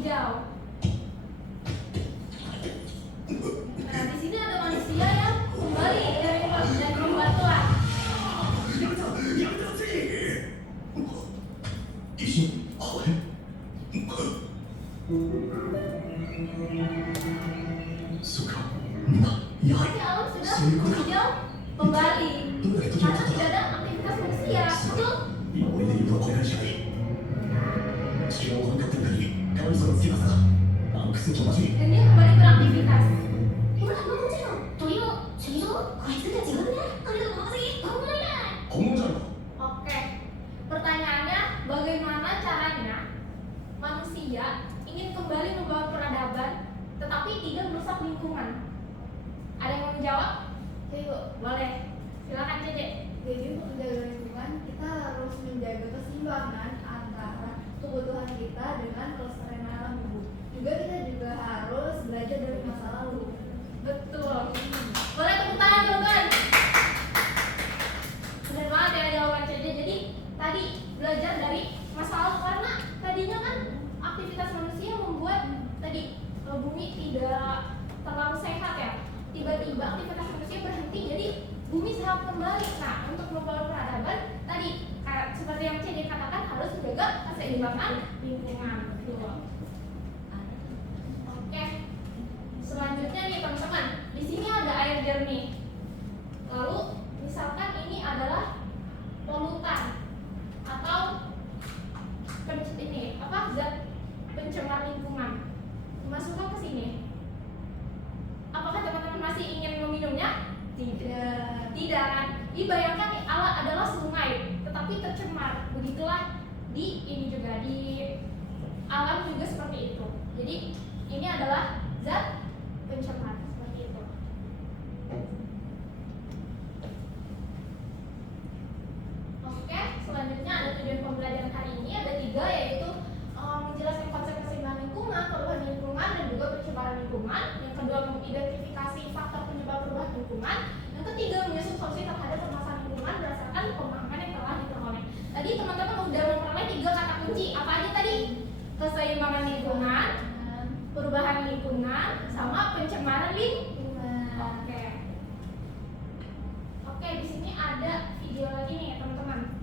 hijau. Nah, di sini ada manusia yang kembali dari batuan. Jadi alam sudah hijau kembali karena tidak ada aktivitas manusia. Betul? Dan dia kembali beraktivitas. Oke, pertanyaannya bagaimana caranya manusia ingin kembali membawa peradaban tetapi tidak merusak lingkungan? Ada yang mau menjawab? Ayo, Boleh, silakan Cece. jadi untuk menjaga lingkungan kita harus menjaga keseimbangan antara kebutuhan kita dengan kelestarian alam ibu. Juga kita harus belajar dari masa lalu. Betul. Boleh tepuk tangan teman-teman. Benar banget ya jawaban Cece. Jadi tadi belajar dari masa lalu karena tadinya kan aktivitas manusia membuat tadi bumi tidak terlalu sehat ya. Tiba-tiba aktivitas manusia berhenti jadi bumi sehat kembali. Nah, untuk membawa peradaban tadi seperti yang Cece katakan harus menjaga keseimbangan lingkungan. Betul. Oke. Selanjutnya nih teman-teman, di sini ada air jernih. Lalu misalkan ini adalah polutan atau zat pencemar lingkungan. Masukkan ke sini. Apakah teman-teman masih ingin meminumnya? Tidak. Tidak kan? Dibayangkan nih alat adalah sungai, tetapi tercemar. Begitulah di ini juga di alam juga seperti itu. Jadi ini adalah zat pencemar seperti itu. Oke, selanjutnya ada tujuan pembelajaran hari ini ada 3, yaitu menjelaskan konsep keseimbangan lingkungan, perubahan lingkungan, dan juga pencemaran lingkungan. Yang kedua, mengidentifikasi faktor penyebab perubahan lingkungan. Yang ketiga, menyusun solusi terhadap permasalahan lingkungan berdasarkan pemahaman yang telah diperoleh. Tadi teman-teman udah memperoleh 3 kata kunci. Apa aja tadi? Keseimbangan lingkungan, perubahan lingkungan, sama pencemaran lingkungan. Oke, di sini ada video lagi nih teman-teman.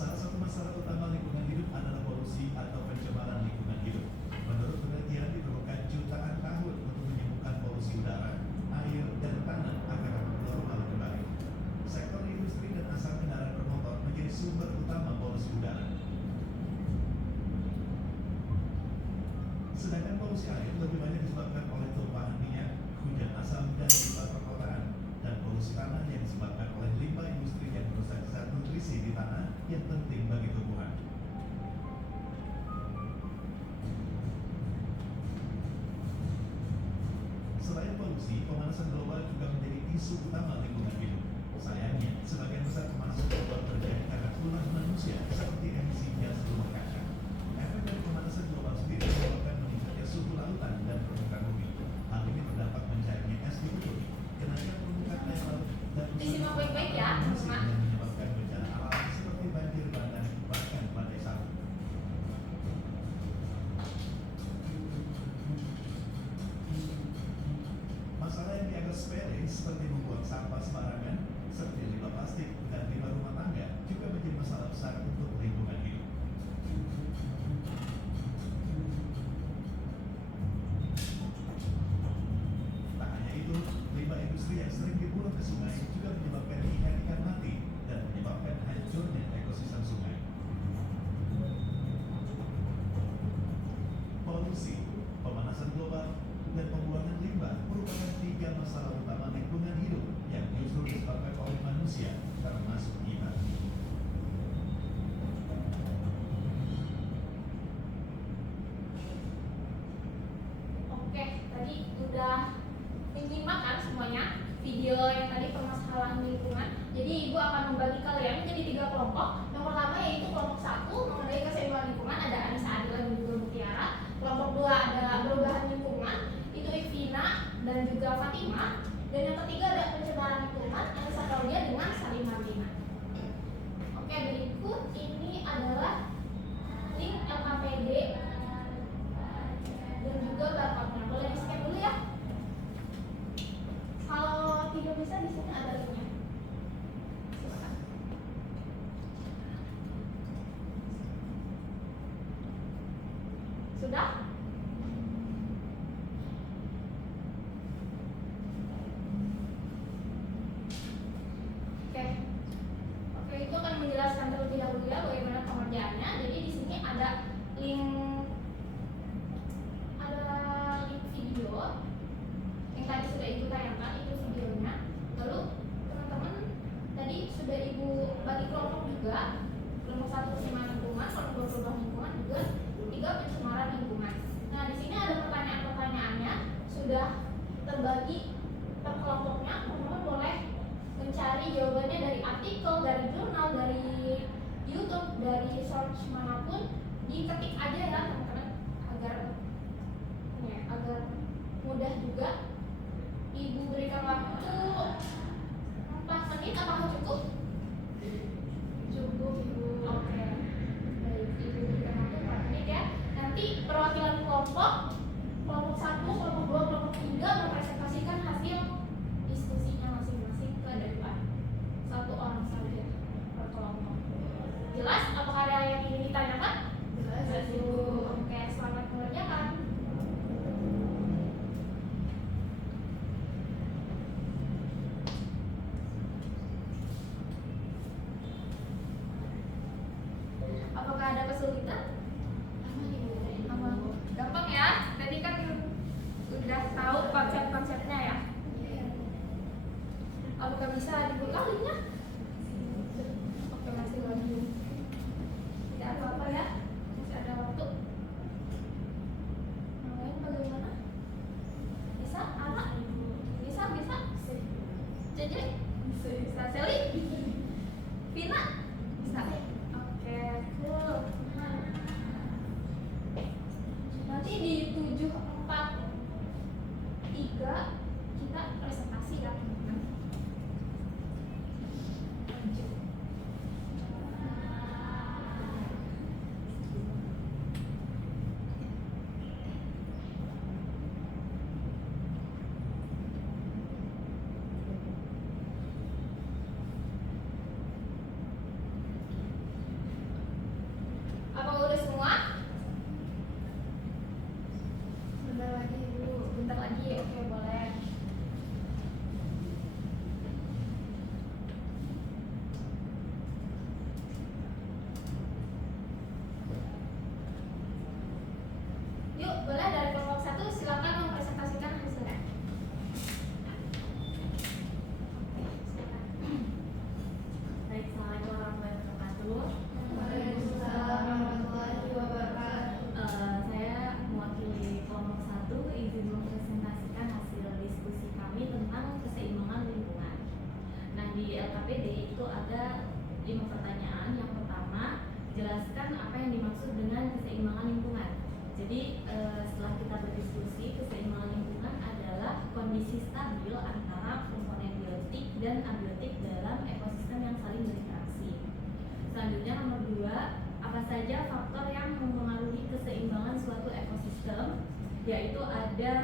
Salah satu masalah utama lingkungan hidup adalah polusi atau pencemaran lingkungan hidup. Menurut penelitian diperlukan jutaan tahun untuk menyembuhkan polusi udara, air, dan tanah agar normal kembali. Sektor industri dan asap kendaraan bermotor menjadi sumber utama polusi udara. Sedangkan polusi air lebih banyak disebabkan oleh tumpahan minyak, hujan asam, dan limbah perkotaan. Dan polusi tanah yang disebabkan oleh limbah industri yang merusak zat nutrisi di tanah yang penting bagi tumbuhan. Selain polusi, pemanasan global juga menjadi isu utama lingkungan hidup. Sayangnya, sebagian besar pemanasan global terjadi karena ulah manusia seperti emisi gas rumah kaca. Efek dari pemanasan global sendiri menyebabkan meningkatnya suhu lautan dan permukaan bumi. Hal ini berdampak mencairnya es di bumi, kenaikan permukaan air laut, dan Disimak baik-baik ya, teman-teman. yang menyebabkan bencana alam seperti banjir bandang bahkan badai salju. Masalah yang dianggap sepele seperti membuang sampah sembarangan, seperti limbah plastik dan limbah rumah tangga juga menjadi masalah besar untuk lingkungan hidup. Tak hanya itu, limbah industri yang sering dibuang ke sungai juga menyebabkan ikan-ikan mati dan menyebabkan hancurnya ekosistem sungai. Polusi, pemanasan global, dan pembuangan limbah merupakan 3 masalah utama lingkungan hidup yang justru disebabkan oleh manusia, termasuk kita. Oke, tadi udah menyimak kan semuanya video yang tadi permasalahan lingkungan. Jadi ibu akan membagi kalian menjadi 3 kelompok. Yang pertama yaitu kelompok 1 mengenai keseimbangan lingkungan, ada Anissa, Adila, dan juga Mutiara. Kelompok 2 ada perubahan lingkungan, itu Ivina dan juga Fatima. Dan yang ketiga ada pencemaran lingkungan, Anissa, Claudia, terbagi per kelompoknya. Teman-teman boleh mencari jawabannya dari artikel, dari jurnal, dari YouTube, dari search manapun. Diketik aja ya teman-teman agar mudah juga. Ibu berikan waktu 4 menit, apakah cukup? Cukup Ibu. Oke. Baik, Ibu berikan waktu 4 menit ya. Nanti perwakilan kelompok 1, kelompok 2, kelompok 3 mempresentasikan hasil diskusinya masing-masing ke depan. 1 orang saja per kelompok. Jelas? Apakah ada yang ingin ditanyakan? Jelas, Ibu. Oke, selamat mengerjakan. Apakah ada kesulitan? Aman. Gampang ya. Tadi kan udah tahu konsep-konsepnya ya. Apakah bisa dibuka linknya? Oke, masih lagi. Tidak apa-apa ya. Masih ada waktu. Yang lain bagaimana? Bisa? Ara? Bisa? Cece? Bisa. Seli? Vina? Bisa. Oke, cool. Nanti di 743 kita presentasi ya teman-teman. Lanjut. Apakah udah semua? Bentar lagi Ibu. Bentar lagi, oke boleh. Yuk, boleh dari kelompok 1 silakan mempresentasikan hasilnya. Baik, Assalamualaikum warahmatullahi wabarakatuh. Waalaikumsalam warahmatullahi wabarakatuh. Saya mewakili kelompok 1 izin mempresentasikan hasil diskusi kami tentang keseimbangan lingkungan. Nah, di LKPD itu ada 5 pertanyaan. Yang pertama, jelaskan apa yang dimaksud dengan keseimbangan lingkungan. Jadi setelah kita berdiskusi, keseimbangan lingkungan adalah kondisi stabil antara komponen biotik dan abiotik dalam ekosistem yang saling berinteraksi. Selanjutnya nomor 2, apa saja faktor yang mempengaruhi keseimbangan suatu ekosistem? Yaitu ada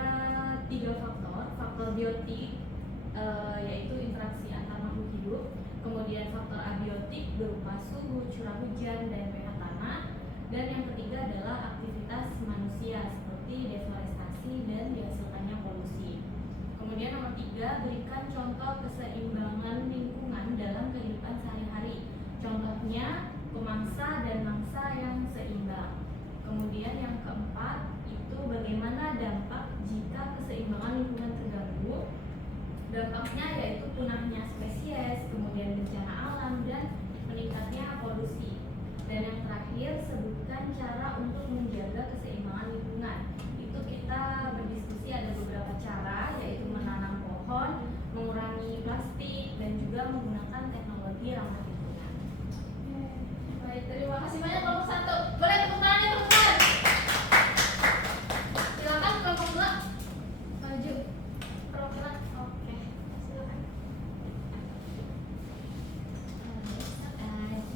3 faktor. Faktor biotik yaitu interaksi antar makhluk hidup. Kemudian faktor abiotik berupa suhu, curah hujan, dan pH tanah. Dan yang ketiga adalah aktivitas manusia seperti deforestasi dan dihasilkannya polusi. Kemudian nomor 3, berikan contoh keseimbangan lingkungan dalam kehidupan sehari-hari. Contohnya pemangsa dan mangsa yang seimbang. Kemudian yang keempat itu bagaimana dampak jika keseimbangan lingkungan terganggu. Dampaknya yaitu punahnya spesies, kemudian bencana alam, dan meningkatnya polusi. Dan yang terakhir, sebutkan cara untuk menjaga keseimbangan lingkungan. Itu kita berdiskusi ada beberapa cara, yaitu menanam pohon, mengurangi plastik, dan juga menggunakan teknologi ramah lingkungan. Baik, terima kasih banyak kelompok 1. Boleh tepuk tangan ya teman-teman. Silakan kelompok 2 maju. Perwakilan. Oke, silakan.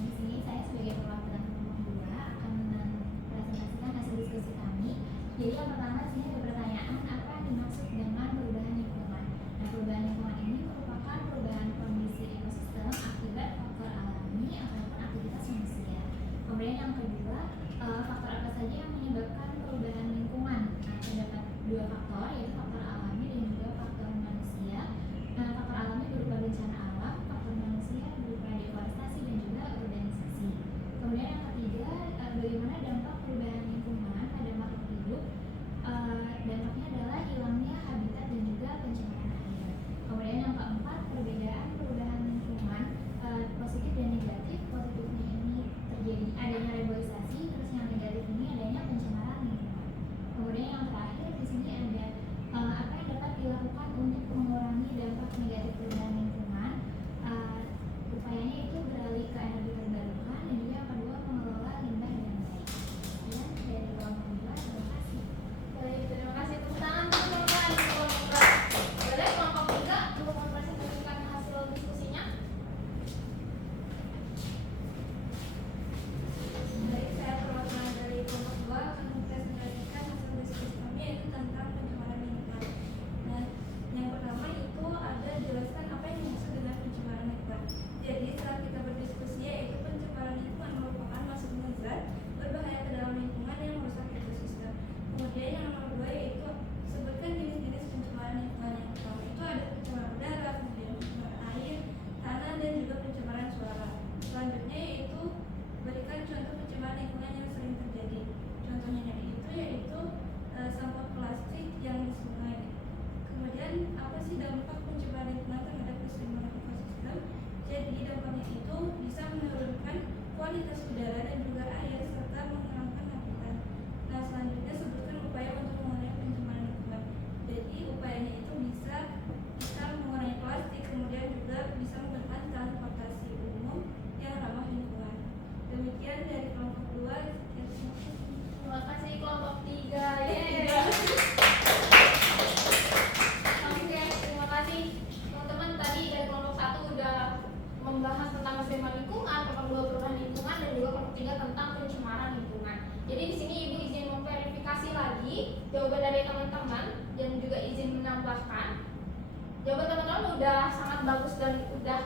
Di sini saya sebagai perwakilan kelompok 2 akan mempresentasikan hasil diskusi kami. Jadi yang pertama di sini ada pertanyaan apa yang dimaksud dengan perubahan lingkungan. Nah, perubahan lingkungan ini merupakan perubahan kondisi ekosistem akibat faktor dari perubahan lingkungan, upayanya itu beralih ke energi terbarukan dan juga yang kedua mengelola limbah dengan baik. Sekian dari kelompok 2, terima kasih. Baik, terima kasih. Tepuk tangan untuk kelompok kelompok. Boleh kelompok 3 untuk mempresentasikan hasil diskusinya? Baik, saya perwakilan dari kelompok 2 akan mempresentasikan hasil diskusi kami yaitu tentang pencemaran lingkungan. Nah, yang pertama itu ada jelaskan apa yang dimaksud dengan pencemaran lingkungan. Jadi setelah kita berdiskusi yaitu pencemaran lingkungan merupakan masuknya zat berbahaya ke dalam lingkungan yang merusak ekosistem. Kemudian yang nomor 2 yaitu sebutkan jenis-jenis pencemaran lingkungan. Yang pertama itu ada pencemaran udara, kemudian pencemaran air, tanah dan juga pencemaran suara. Selanjutnya yaitu berikan contoh pencemaran lingkungan yang sering terjadi. Contohnya yaitu sampah plastik yang di sungai. Kemudian apa sih dampak pencemaran lingkungan terhadap keseimbangan ekosistem? Jadi dampaknya itu bisa menurunkan kualitas udara dan juga air serta menghilangkan habitat. Nah, selanjutnya sebutkan upaya untuk mengurangi pencemaran lingkungan. Jadi upayanya itu bisa mengurangi plastik, kemudian juga bisa menggunakan transportasi umum yang ramah lingkungan. Demikian dari kelompok 2. Terima kasih kelompok 3. Yeay. Oke, terima kasih teman-teman. Tadi dari kelompok 1 udah membahas tentang keseimbangan lingkungan, kelompok 2 perubahan lingkungan, dan juga kelompok 3 tentang pencemaran lingkungan. Jadi di sini Ibu izin memverifikasi lagi jawaban dari teman-teman dan juga izin menambahkan. Jawaban teman-teman udah sangat bagus dan udah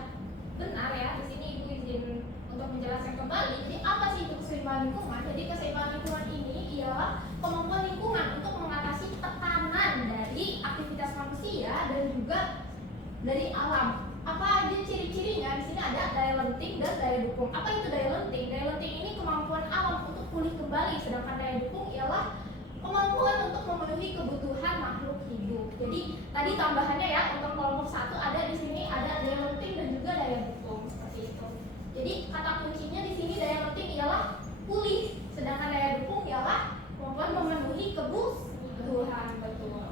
benar ya. Di sini Ibu izin untuk menjelaskan kembali. Jadi apa sih itu keseimbangan lingkungan? Jadi keseimbangan lingkungan ini ialah kemampuan lingkungan untuk mengatasi tekanan dari aktivitas manusia dan juga dari alam. Apa aja ciri-cirinya? Di sini ada daya lenting dan daya dukung. Apa itu daya lenting? Daya lenting ini kemampuan alam untuk pulih kembali, sedangkan daya dukung ialah kemampuan untuk memenuhi kebutuhan makhluk hidup. Jadi tadi tambahannya ya, untuk kelompok 1 ada di sini ada daya lenting dan juga daya dukung seperti itu. Jadi kata kuncinya di sini daya lenting ialah pulih, sedangkan daya dukung ialah kemampuan memenuhi kebutuhan. Betul.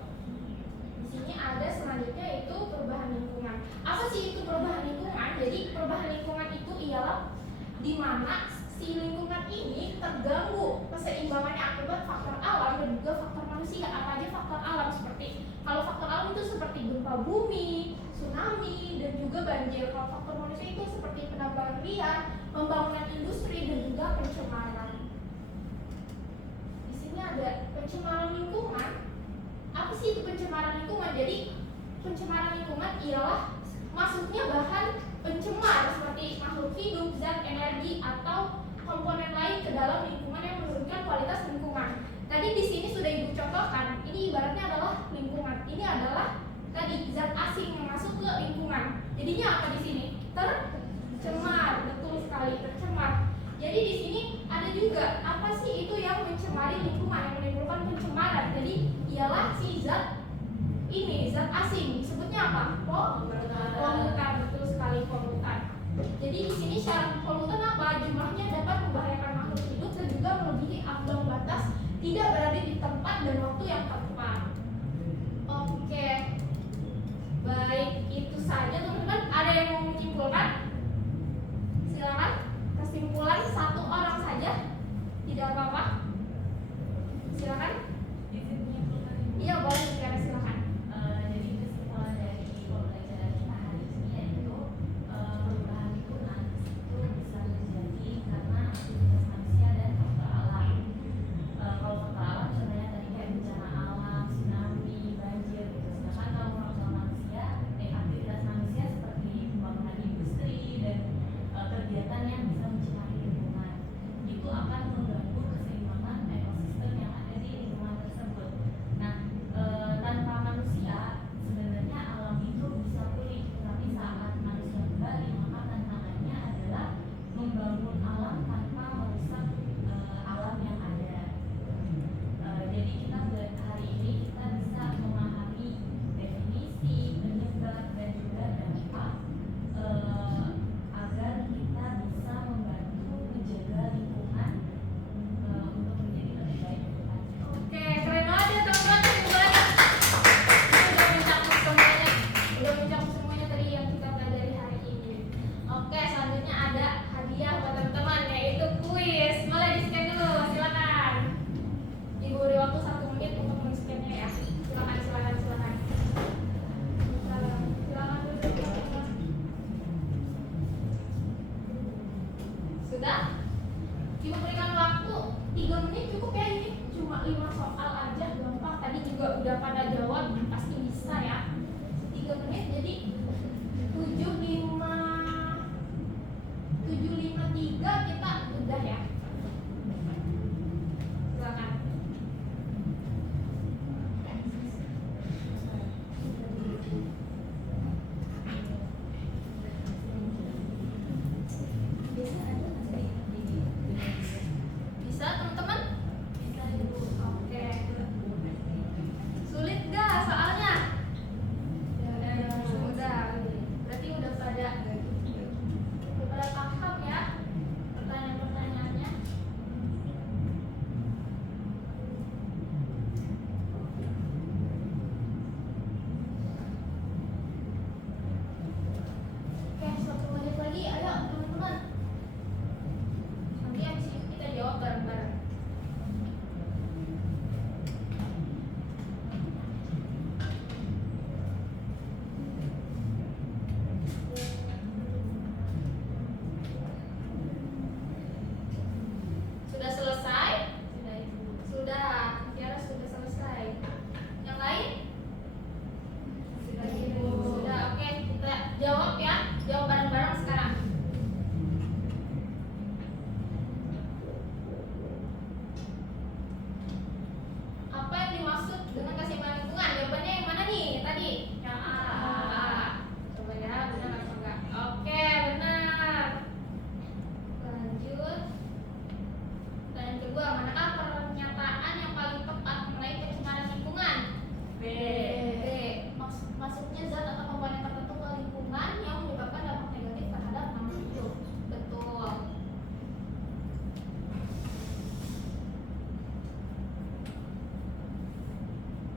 Di sini ada selanjutnya itu perubahan lingkungan. Apa sih itu perubahan lingkungan? Jadi perubahan lingkungan itu ialah di mana si lingkungan ini terganggu keseimbangannya akibat faktor alam dan juga faktor manusia. Apa aja faktor alam? Seperti kalau faktor alam itu seperti gempa bumi, tsunami, dan juga banjir. Kalau faktor manusia itu seperti penambangan liar, pembangunan industri, dan juga pencemaran. Di sini ada pencemaran lingkungan. Apa sih itu pencemaran lingkungan? Jadi pencemaran lingkungan ialah masuknya bahan pencemar seperti makhluk hidup, zat, energi, atau komponen lain ke dalam lingkungan yang menurunkan kualitas lingkungan. Tadi di sini sudah Ibu contohkan. Ini ibaratnya adalah lingkungan. Ini adalah tadi zat asing yang masuk ke lingkungan. Jadinya apa di sini? Tercemar. Betul sekali, tercemar. Jadi di sini ada juga apa sih itu yang mencemari lingkungan, yang menimbulkan pencemaran. Jadi ialah si zat ini, zat asing. Disebutnya apa? Polutan. Betul sekali, polutan. Jadi di sini syarat polutan apa? Jumlahnya dapat membahayakan makhluk hidup dan juga melebihi ambang batas, tidak berada di tempat dan waktu yang tepat. Oke. Baik, itu saja teman-teman. Ada yang mau menyimpulkan? Silakan. Kesimpulan satu orang saja. Tidak apa-apa. Silakan. Iya, boleh bicara, silakan. Jadi kesimpulan dari pembelajaran kita hari ini yaitu perubahan lingkungan itu bisa terjadi karena aktivitas manusia dan faktor alam. Kalau faktor alam contohnya tadi kayak bencana alam, tsunami, banjir gitu. Sedangkan lagi, ayo teman-teman. Nanti abis itu kita jawab bareng-bareng. Sudah selesai? Sudah Ibu. Sudah, Tiara sudah selesai. Yang lain? Sudah Ibu. Sudah, oke. Kita jawab ya. Jawab bareng-bareng sekarang. Apa yang dimaksud dengan keseimbangan lingkungan? Jawabannya yang mana nih tadi? Yang A. Coba ya, benar atau enggak? Oke, benar. Lanjut. Dan yang kedua, manakah pernyataan yang paling tepat mengenai pencemaran lingkungan? B. B. Masuknya zat atau komponen tertentu ke lingkungan yang menyebabkan dampak negatif terhadap makhluk hidup. Betul.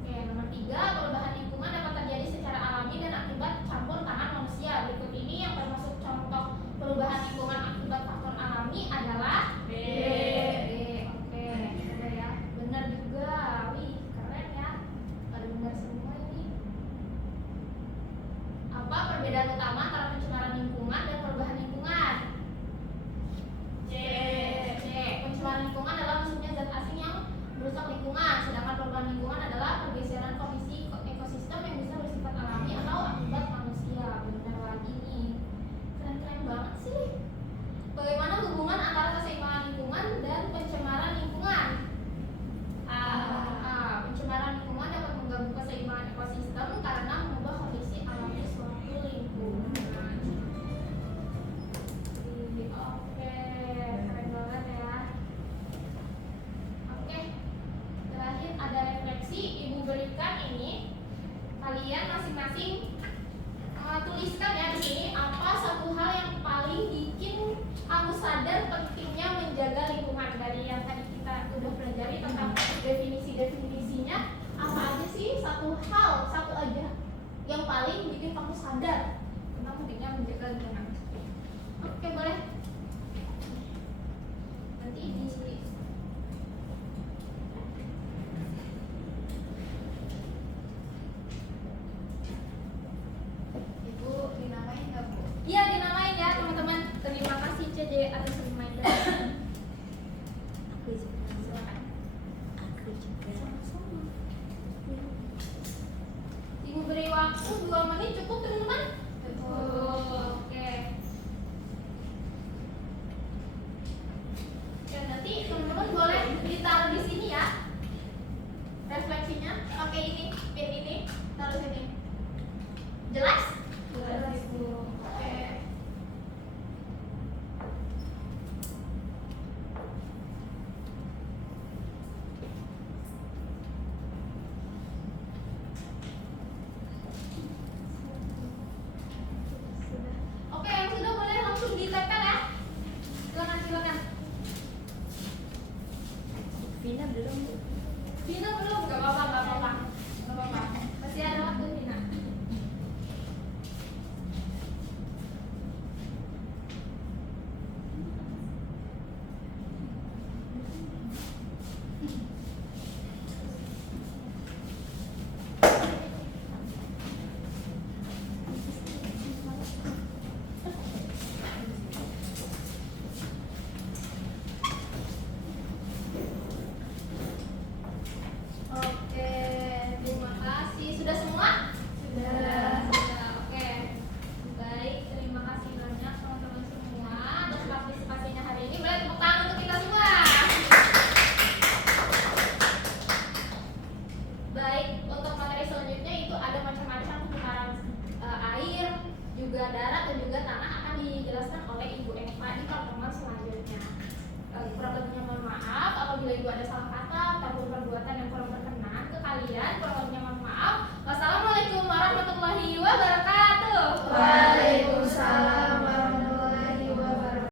Oke, nomor 3, perubahan lingkungan dapat terjadi secara alami dan akibat campur tangan manusia. Berikut ini yang termasuk contoh perubahan lingkungan akibat faktor alami adalah B. Oke, coba ya. Benar juga. Wih, keren ya. Pada benar semua ini. Apa perbedaan utama antara pencemaran lingkungan dan perubahan lingkungan? C. C. Pencemaran lingkungan adalah masuknya zat asing yang merusak lingkungan, sedangkan perubahan lingkungan adalah pergeseran kondisi ekosistem yang bisa bersifat alami atau akibat manusia. Benar lagi nih. Keren-keren banget sih. Bagaimana hubungan antara keseimbangan lingkungan dan pencemaran lingkungan? A. Pencemaran lingkungan dapat mengganggu keseimbangan ekosistem karena mengubah kondisi alami suatu lingkungan. Oke, keren banget ya. Oke, terakhir ada refleksi. Ibu berikan ini. Kalian masing-masing tuliskan ya di sini apa satu hal yang paling bikin kamu sadar pentingnya menjaga lingkungan. Dari yang tadi kita udah pelajari tentang definisi-definisinya, apa aja sih satu hal, satu aja yang paling bikin kamu sadar tentang pentingnya menjaga lingkungan. Oke, boleh. Nanti di Ibu dinamain nggak Bu? Iya, dinamain ya teman-teman. Terima kasih CJ atas